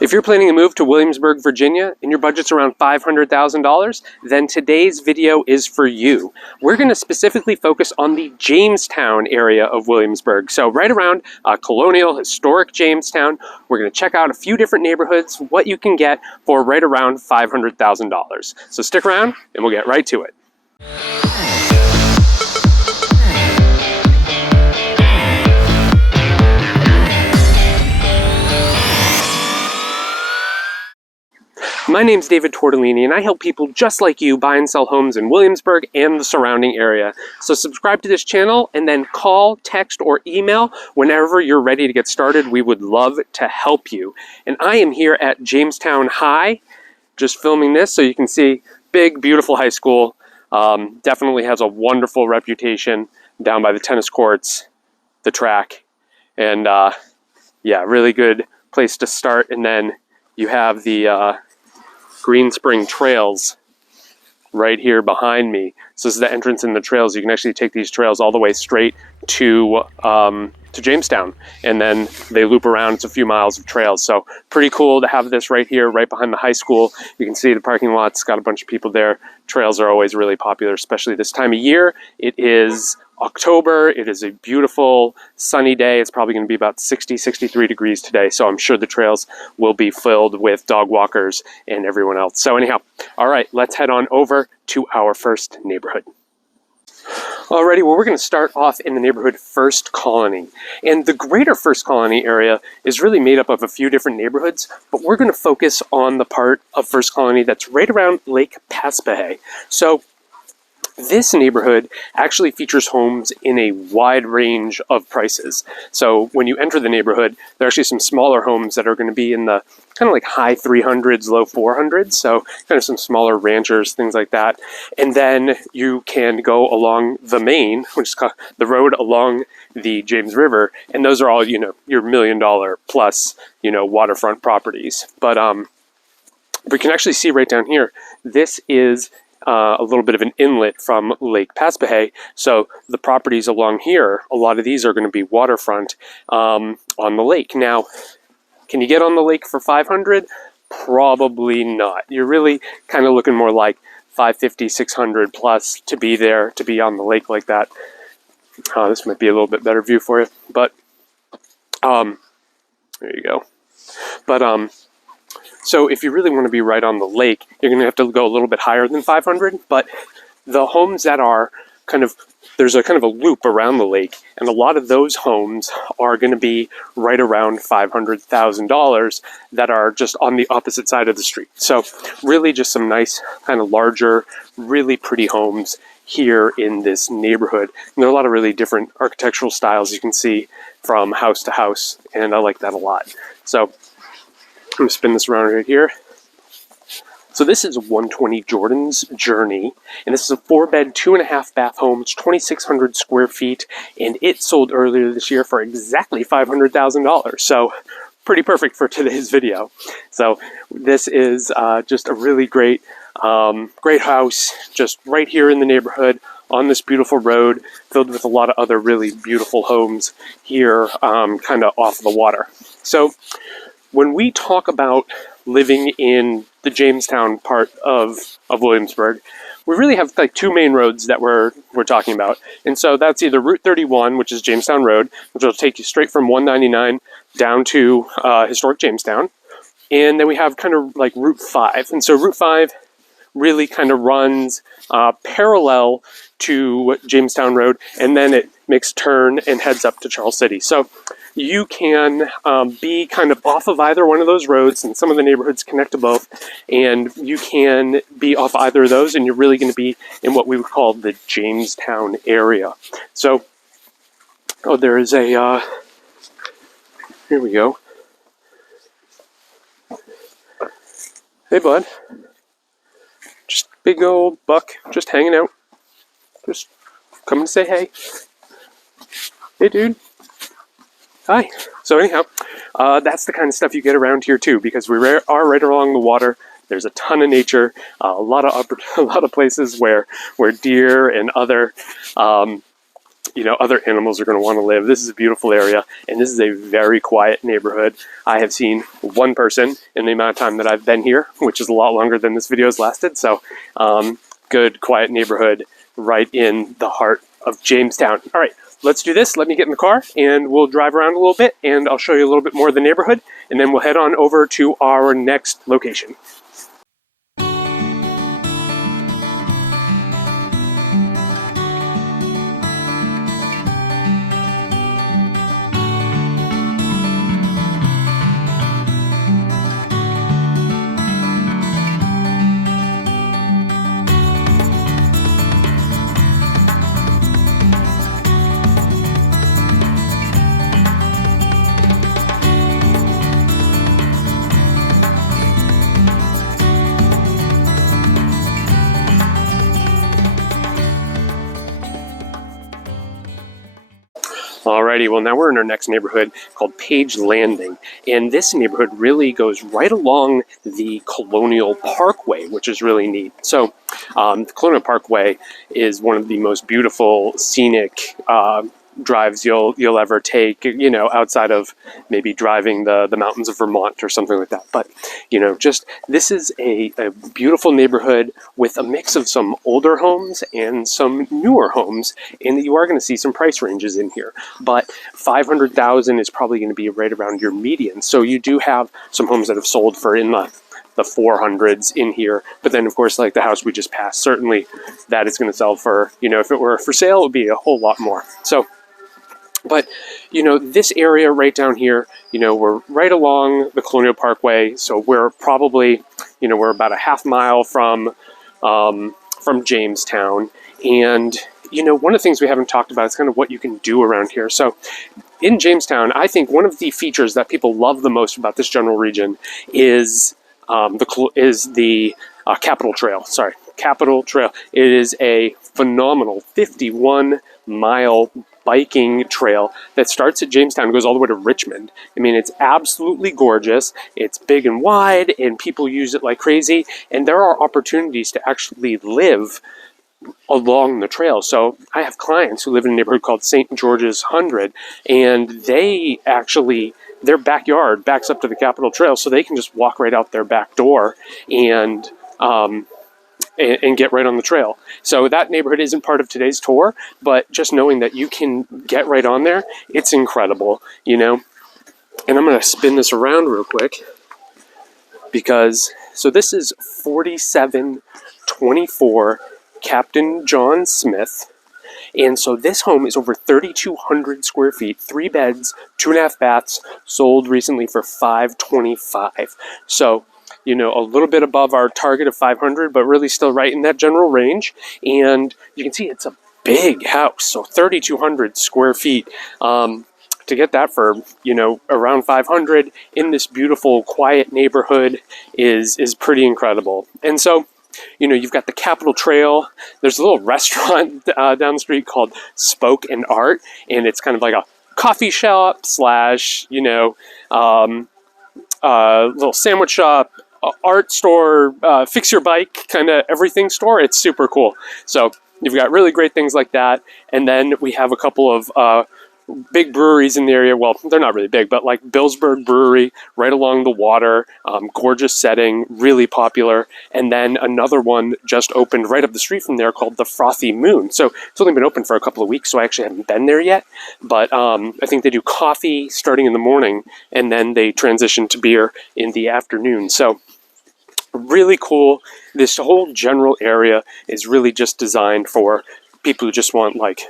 If you're planning a move to Williamsburg, Virginia, and your budget's around $500,000, then today's video is for you. We're going to specifically focus on the Jamestown area of Williamsburg. So right around Colonial, Historic Jamestown, we're going to check out a few different neighborhoods, what you can get for right around $500,000. So stick around and we'll get right to it. My name's David Tortellini, and I help people just like you buy and sell homes in Williamsburg and the surrounding area. So subscribe to this channel and then call, text, or email whenever you're ready to get started. We would love to help you. And I am here at Jamestown High, just filming this so you can see big, beautiful high school. Definitely has a wonderful reputation down by the tennis courts, the track, and yeah, really good place to start. And then you have the Greenspring trails right here behind me. So this is the entrance in the trails. You can actually take these trails all the way straight to Jamestown, and then they loop around. It's a few miles of trails. So pretty cool to have this right here, right behind the high school. You can see the parking lot's got a bunch of people there. Trails are always really popular, especially this time of year. It is October. It is a beautiful sunny day. It's probably going to be about 63 degrees today. So I'm sure the trails will be filled with dog walkers and everyone else. So anyhow, all right, let's head on over to our first neighborhood. Alrighty, well, we're going to start off in the neighborhood First Colony. And the greater First Colony area is really made up of a few different neighborhoods, but we're going to focus on the part of First Colony that's right around Lake Paspahe. So this neighborhood actually features homes in a wide range of prices. So when you enter the neighborhood, there are actually some smaller homes that are going to be in the kind of like high 300s, low 400s. So kind of some smaller ranchers, things like that. And then you can go along the main, which is called the road along the James River. And those are all, you know, your $1 million plus, you know, waterfront properties. But we can actually see right down here, this is a little bit of an inlet from Lake Paspahe. So the properties along here, a lot of these are going to be waterfront on the lake. Now, can you get on the lake for 500? Probably not. You're really kind of looking more like 550, 600 plus to be there, to be on the lake like that. This might be a little bit better view for you, but there you go. But so if you really want to be right on the lake, you're going to have to go a little bit higher than 500, but the homes that are kind of, there's a kind of a loop around the lake, and a lot of those homes are going to be right around $500,000 that are just on the opposite side of the street. So really just some nice kind of larger, really pretty homes here in this neighborhood. And there are a lot of really different architectural styles you can see from house to house, and I like that a lot. So I'm going to spin this around right here. So this is 120 Jordan's Journey, and this is a 4-bed, 2.5-bath home. It's 2,600 square feet, and it sold earlier this year for exactly $500,000. So pretty perfect for today's video. So this is just a really great, great house, just right here in the neighborhood on this beautiful road, filled with a lot of other really beautiful homes here, kind of off the water. So when we talk about living in the Jamestown part of Williamsburg, we really have like two main roads that we're talking about. And so that's either Route 31, which is Jamestown Road, which will take you straight from 199 down to Historic Jamestown. And then we have kind of like Route 5. And so Route 5 really kind of runs parallel to Jamestown Road, and then it makes a turn and heads up to Charles City. So you can be kind of off of either one of those roads, and some of the neighborhoods connect to both, and you can be off either of those, and you're really going to be in what we would call the Jamestown area. So, there is a, here we go. Hey, bud. Just big old buck, just hanging out. Just coming to say hey. Hey, dude. Hi. So anyhow, that's the kind of stuff you get around here too, because we are right along the water. There's a ton of nature, a lot of places where deer and other other animals are going to want to live. This is a beautiful area, and this is a very quiet neighborhood. I have seen one person in the amount of time that I've been here, which is a lot longer than this video has lasted. So good, quiet neighborhood right in the heart of Jamestown. All right, let's do this. Let me get in the car, and we'll drive around a little bit, and I'll show you a little bit more of the neighborhood, and then we'll head on over to our next location. Alrighty, well now we're in our next neighborhood called Page Landing, and this neighborhood really goes right along the Colonial Parkway, which is really neat. So the Colonial Parkway is one of the most beautiful scenic drives you'll ever take, outside of maybe driving the mountains of Vermont or something like that. But just this is a beautiful neighborhood with a mix of some older homes and some newer homes, and you are going to see some price ranges in here. But $500,000 is probably going to be right around your median. So you do have some homes that have sold for in the 400s in here, but then of course, like the house we just passed, certainly that is going to sell for, if it were for sale, it would be a whole lot more. So but, this area right down here, we're right along the Colonial Parkway. So we're probably, we're about a half mile from Jamestown. And, one of the things we haven't talked about is kind of what you can do around here. So in Jamestown, I think one of the features that people love the most about this general region is the Capitol Trail. Sorry, Capitol Trail. It is a phenomenal 51-mile biking trail that starts at Jamestown and goes all the way to Richmond. I mean, it's absolutely gorgeous. It's big and wide, and people use it like crazy. And there are opportunities to actually live along the trail. So I have clients who live in a neighborhood called St. George's 100, and they actually, their backyard backs up to the Capitol Trail, so they can just walk right out their back door and get right on the trail. So that neighborhood isn't part of today's tour, but just knowing that you can get right on there, it's incredible, And I'm going to spin this around real quick so this is 4724 Captain John Smith. And so this home is over 3,200 square feet, 3 beds, 2.5 baths, sold recently for $525. So a little bit above our target of 500, but really still right in that general range. And you can see it's a big house, so 3,200 square feet. To get that for, around 500 in this beautiful, quiet neighborhood is pretty incredible. And so, you've got the Capitol Trail. There's a little restaurant down the street called Spoke and Art, and it's kind of like a coffee shop / little sandwich shop, art store, fix your bike, kind of everything store. It's super cool. So you've got really great things like that. And then we have a couple of big breweries in the area. Well, they're not really big, but like Billsburg Brewery right along the water, gorgeous setting, really popular. And then another one just opened right up the street from there called the Frothy Moon. So it's only been open for a couple of weeks, so I actually haven't been there yet. But I think they do coffee starting in the morning, and then they transition to beer in the afternoon. So really cool. This whole general area is really just designed for people who just want like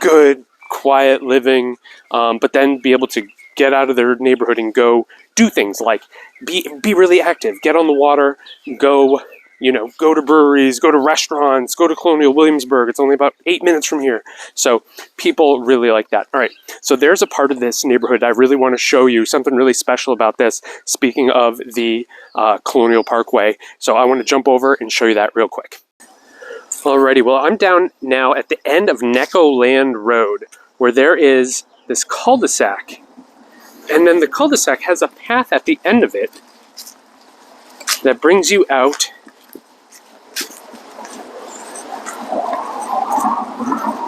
good, quiet living, but then be able to get out of their neighborhood and go do things like be really active, get on the water, go to breweries, go to restaurants, go to Colonial Williamsburg. It's only about 8 minutes from here. So people really like that. All right, so there's a part of this neighborhood I really want to show you, something really special about this, speaking of the Colonial Parkway. So I want to jump over and show you that real quick. Alrighty, well, I'm down now at the end of Necco Land Road, where there is this cul-de-sac. And then the cul-de-sac has a path at the end of it that brings you out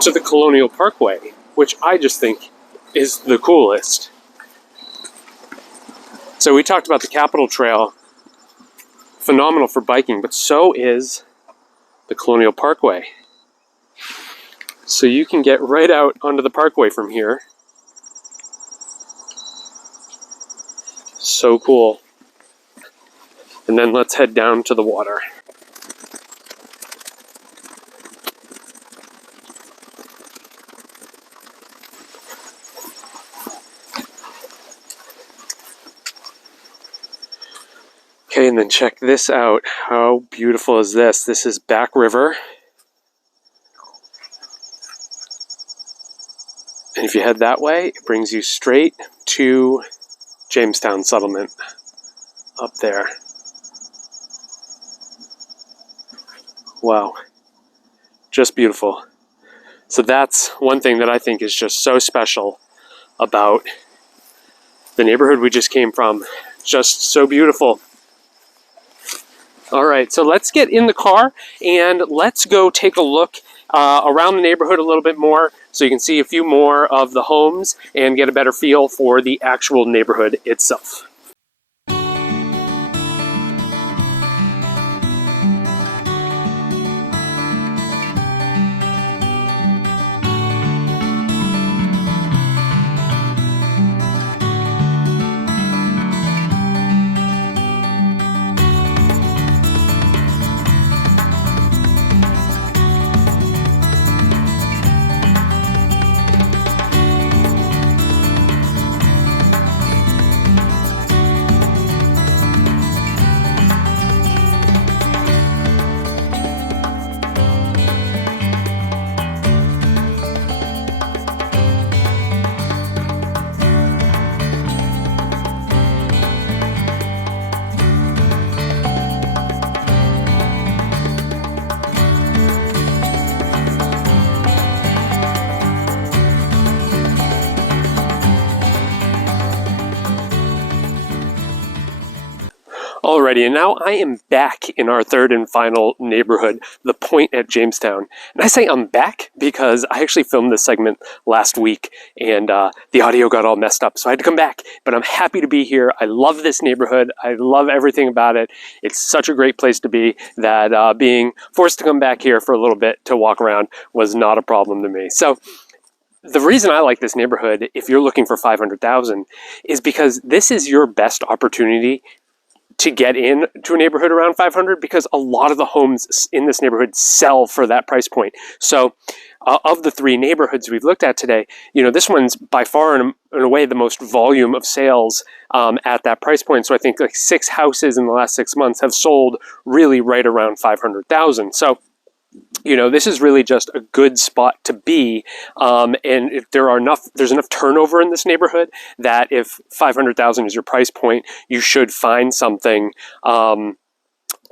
to the Colonial Parkway, which I just think is the coolest. So we talked about the Capitol Trail, phenomenal for biking, but so is the Colonial Parkway. So you can get right out onto the parkway from here. So cool. And then let's head down to the water. Okay, and then check this out. How beautiful is this? This is Back River. And if you head that way, it brings you straight to Jamestown Settlement up there. Wow, just beautiful. So that's one thing that I think is just so special about the neighborhood we just came from. Just so beautiful. All right, so let's get in the car and let's go take a look around the neighborhood a little bit more so you can see a few more of the homes and get a better feel for the actual neighborhood itself. Alrighty, and now I am back in our third and final neighborhood, the Pointe at Jamestown. And I say I'm back because I actually filmed this segment last week and the audio got all messed up, so I had to come back. But I'm happy to be here. I love this neighborhood. I love everything about it. It's such a great place to be that being forced to come back here for a little bit to walk around was not a problem to me. So the reason I like this neighborhood, if you're looking for 500,000, is because this is your best opportunity to get in to a neighborhood around 500 because a lot of the homes in this neighborhood sell for that price point. So of the three neighborhoods we've looked at today, you know, this one's by far in a way the most volume of sales at that price point. So I think like 6 houses in the last 6 months have sold really right around 500,000. So you know, this is really just a good spot to be, and if there's enough turnover in this neighborhood that if 500,000 is your price point, you should find something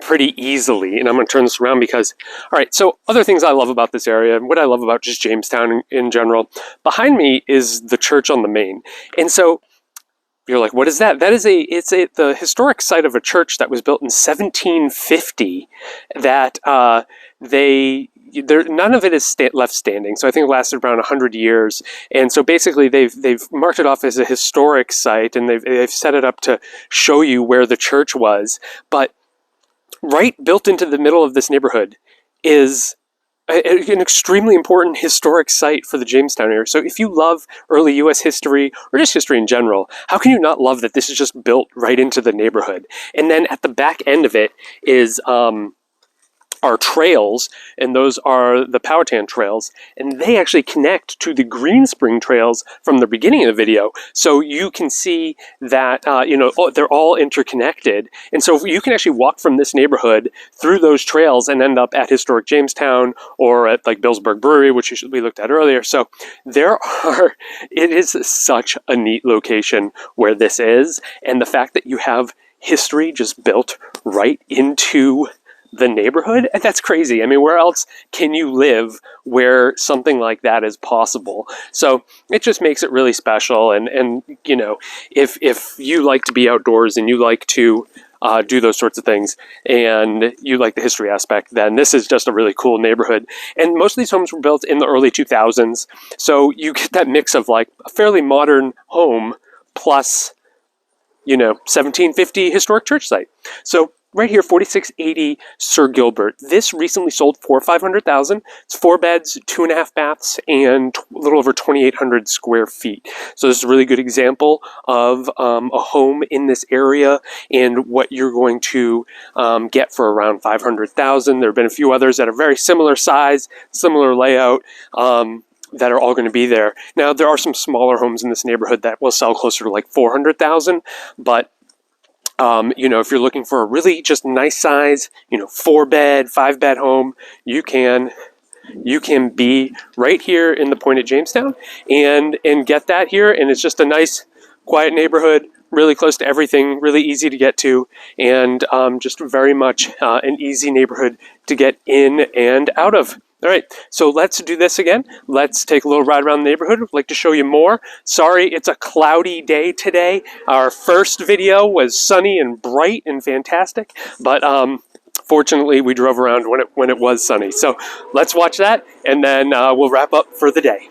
pretty easily. And I'm going to turn this around because, all right, so other things I love about this area, and what I love about just Jamestown in general, behind me is the church on the main, and so you're like, what is that? That is the historic site of a church that was built in 1750 that none of it is left standing. So I think it lasted around 100 years. And so basically they've marked it off as a historic site and they've set it up to show you where the church was. But right built into the middle of this neighborhood is an extremely important historic site for the Jamestown area. So if you love early U.S. history or just history in general, how can you not love that this is just built right into the neighborhood? And then at the back end of it is are trails, and those are the Powhatan trails, and they actually connect to the Greenspring trails from the beginning of the video. So you can see that they're all interconnected, and so you can actually walk from this neighborhood through those trails and end up at Historic Jamestown or at like Billsburg Brewery, which we looked at earlier. So it is such a neat location where this is, and the fact that you have history just built right into the neighborhood, that's crazy. I mean, where else can you live where something like that is possible? So it just makes it really special. And you know, if you like to be outdoors and you like to do those sorts of things, and you like the history aspect, then this is just a really cool neighborhood. And most of these homes were built in the early 2000s, so you get that mix of like a fairly modern home plus, 1750 historic church site. So right here, 4680 Sir Gilbert. This recently sold for $500,000. It's 4 beds, 2.5 baths, and a little over 2,800 square feet. So this is a really good example of a home in this area and what you're going to get for around $500,000. There have been a few others that are very similar size, similar layout. That are all going to be there. Now, there are some smaller homes in this neighborhood that will sell closer to like $400,000, but if you're looking for a really just nice size, 4-bed, 5-bed home, you can be right here in the Pointe at Jamestown and get that here. And it's just a nice, quiet neighborhood, really close to everything, really easy to get to, and just very much an easy neighborhood to get in and out of. All right, so let's do this again. Let's take a little ride around the neighborhood. I'd like to show you more. Sorry, it's a cloudy day today. Our first video was sunny and bright and fantastic, but fortunately we drove around when it was sunny. So let's watch that, and then we'll wrap up for the day.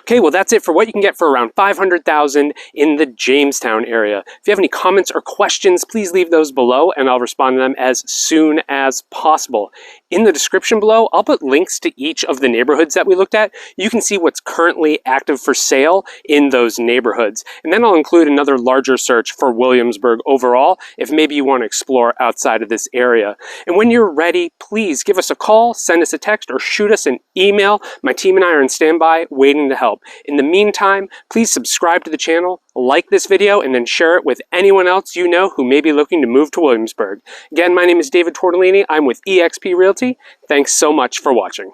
Okay, well, that's it for what you can get for around $500,000 in the Jamestown area. If you have any comments or questions, please leave those below and I'll respond to them as soon as possible. In the description below, I'll put links to each of the neighborhoods that we looked at. You can see what's currently active for sale in those neighborhoods. And then I'll include another larger search for Williamsburg overall, if maybe you want to explore outside of this area. And when you're ready, please give us a call, send us a text, or shoot us an email. My team and I are on standby waiting to help. In the meantime, please subscribe to the channel, like this video, and then share it with anyone else you know who may be looking to move to Williamsburg. Again, my name is David Tortellini. I'm with eXp Realty. Thanks so much for watching.